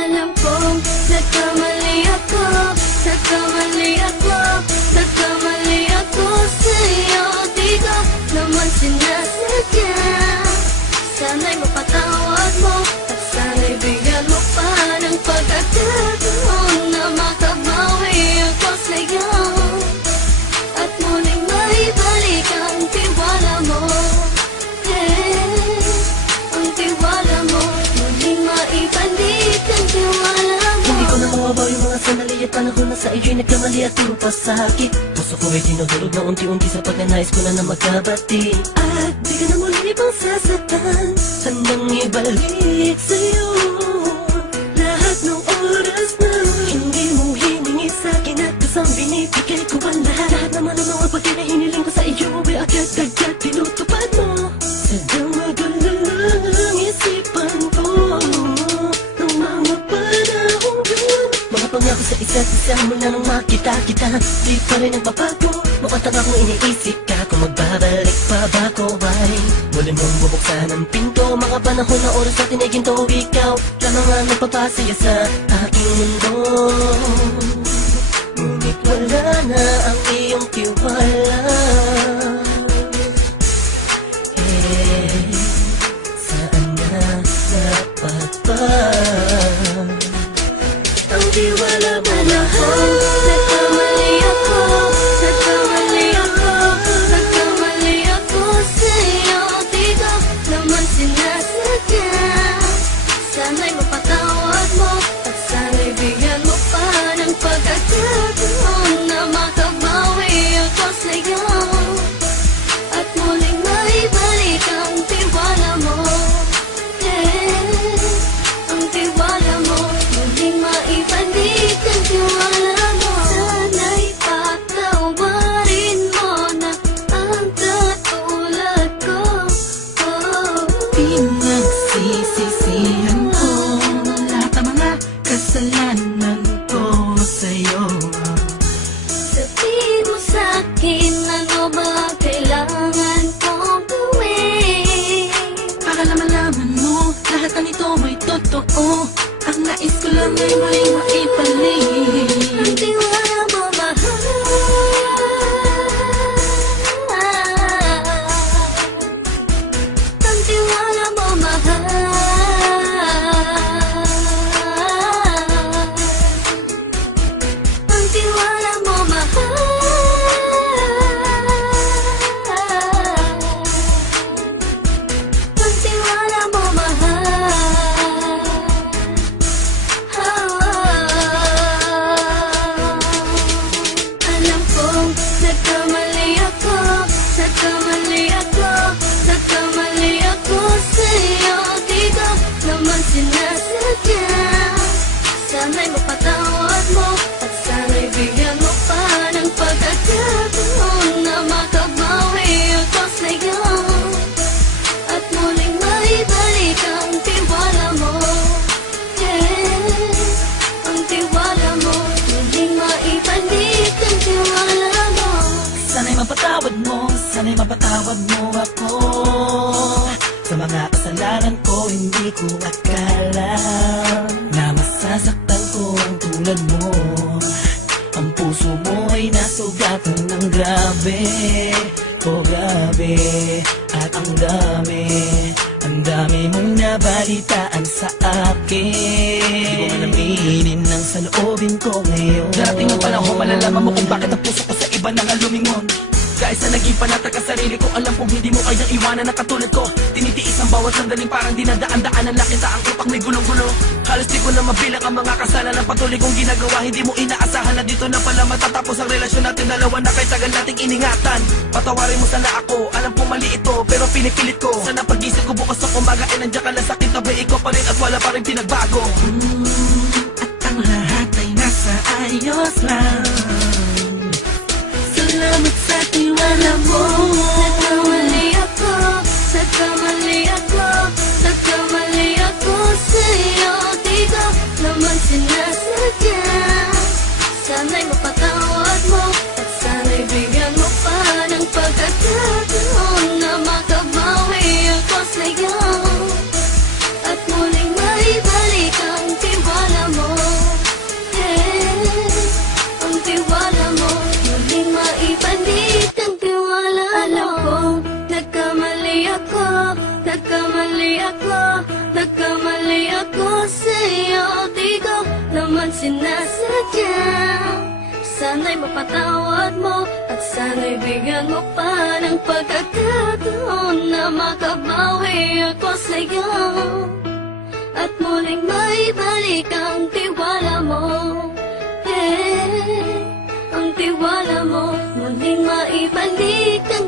Alam kong nagkamali ako, nagkamali ako, nagkamali ako sa'yo. Di ko naman sinasadya. Sana'y mapatawad mo, at sana'y bigyan mo pa ng pagkakataon na makabawi ako sa'yo, at muling maibalik ang tiwala mo. Ang tiwala mo, muling maibalik ang tiwala mo. Hindi ko na mawabaw yung mga sandali at panahon na sa iyo'y nagkamali at puro pasakit. Puso ko ay dinudulog na unti-unti sa pagkanais ko na magkabati. At di ka na muli pang sasaktan, handang ibalik sa'yo lahat ng oras na hindi mo hiningi sa'kin at kusang binibigay ko ang lahat. Lahat naman ng mga bagay na hiniling ko sa iyo ay agad-agad tinutupad mo. Sadyang magulo lang isipan ko ng mga panahon yun. Mga pangako sa isa't isa mula nang makita kita, di pa rin nagbabago. Mukatang akong iniisip ka kung magbabalik pa ba ko ay muli mong bubuksan ang pinto. Mga panahon na oras natin ay ginto, ikaw lamang ang nagpapasaya sa aking mundo. Ngunit wala na ang iyong tiwala. Saan na dapat ba ang tiwala mo? Nagkamali ako, nagkamali ako, nagkamali ako sa'yo. Di ko naman sinasadya. Sana'y mapatawad mo, at sana'y bigyan mo pa ng pagkakataon na makabawi ako sa'yo, at muling maibalik ang tiwala mo. Ang tiwala mo, muling maibalik ang tiwala mo. Sana'y patawarin mo na ang katulad ko. Pinagsisisihan ko lahat ng mga kasalanan ko sa'yo. Sabihin mo sa'kin, ano ba kailangan kong gawin? Para malaman mo lahat ng ito ay totoo. Ang nais ko lang ay may maibalik Ang tiwala mo, mahal. Ang tiwala mo, mahal. Ang tiwala mo, mahal. Ang tiwala mo, mahal. Alam kong nagkamali ako, nagkamali ako, nagkamali ako sa'yo. Di ko naman sinasadya. Sana'y mapatawad mo, at sana'y bigyan mo pa ng pagkakataon na makabawi ako sa'yo, at muling maibalik ang tiwala mo. Ang tiwala mo, muling maibalik ang tiwala mo. Sana'y mapatawad mo, sana'y mapatawad mo ako sa mga kasalanan ko. Hindi ko akala na masasaktan ko ang tulad mo. Ang puso mo ay nasugatan ng grabe, oh grabe. At ang dami mong nabalitaan sa akin. Di ko man aminin ang saloobin ko ngayon. Darating ang panahon, malalaman mo kung bakit ang puso ko sa iba nang lumingon. Dahil sa naging panatag ka sarili ko, alam kong hindi mo kayang iwanan na katulad ko. Tinitiis ang bawat sandaling parang dinadaan-daanan lang kita. Ang utak may gulong-gulo. Halos di ko na mabilang ang mga kasalanan patuloy kong ginagawa. Hindi mo inaasahan na dito na pala matatapos ang relasyon natin dalawa na kay tagal nating iningatan. Patawarin mo sana ako, alam kong mali ito, pero pinipilit ko. Sana pag-isip ko bukas ng umaga ay nandiyan ka lang sa akin, tabi ikaw pa rin at wala pa rin pinagbago. At ang lahat ay nasa ayos lang. Salamat sa tiwala mo. Nagkamali ako, nagkamali ako, nagkamali ako sa'yo. Di ko naman sinasadya. Sana'y mapatawad mo, at sana'y bigyan mo pa ng pagkakataon na makabawi ako sa'yo, at muling maibalik ang tiwala Nagkamali ako sa'yo. Di ko naman sinasadya. Sana'y mapatawad mo at sana'y bigyan mo pa ng pagkakataon na makabawi ako sa'yo at muling maibalik ang tiwala mo. Ang tiwala mo muling maibalik.